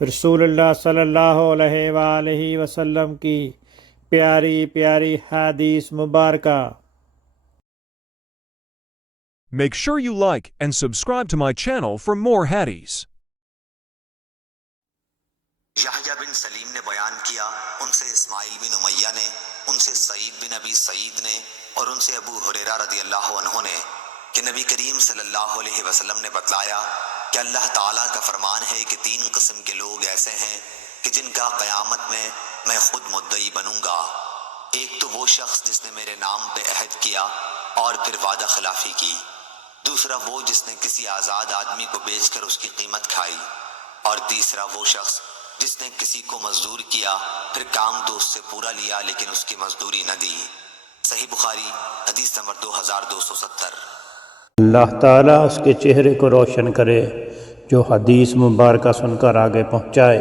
رسول اللہ صلی اللہ علیہ وآلہ وسلم کی پیاری پیاری حدیث مبارکہ۔ Make sure you like and subscribe to my channel for more hadiths. یحییٰ بن سلیم نے بیان کیا، ان سے اسماعیل بن امیہ نے، ان سے سعید بن ابی سعید نے، اور ان سے ابو ہریرہ رضی اللہ عنہ نے کہ نبی کریم صلی اللہ علیہ وسلم نے بتلایا کہ اللہ تعالیٰ کا فرمان ہے کہ 3 قسم کے لوگ ایسے ہیں کہ جن کا قیامت میں میں خود مدعی بنوں گا۔ ایک تو وہ شخص جس نے میرے نام پہ عہد کیا اور پھر وعدہ خلافی کی، دوسرا وہ جس نے کسی آزاد آدمی کو بیچ کر اس کی قیمت کھائی، اور تیسرا وہ شخص جس نے کسی کو مزدور کیا پھر کام تو اس سے پورا لیا لیکن اس کی مزدوری نہ دی۔ صحیح بخاری حدیث نمبر 2270۔ اللہ تعالیٰ اس کے چہرے کو روشن کرے جو حدیث مبارکہ سن کر آگے پہنچائے۔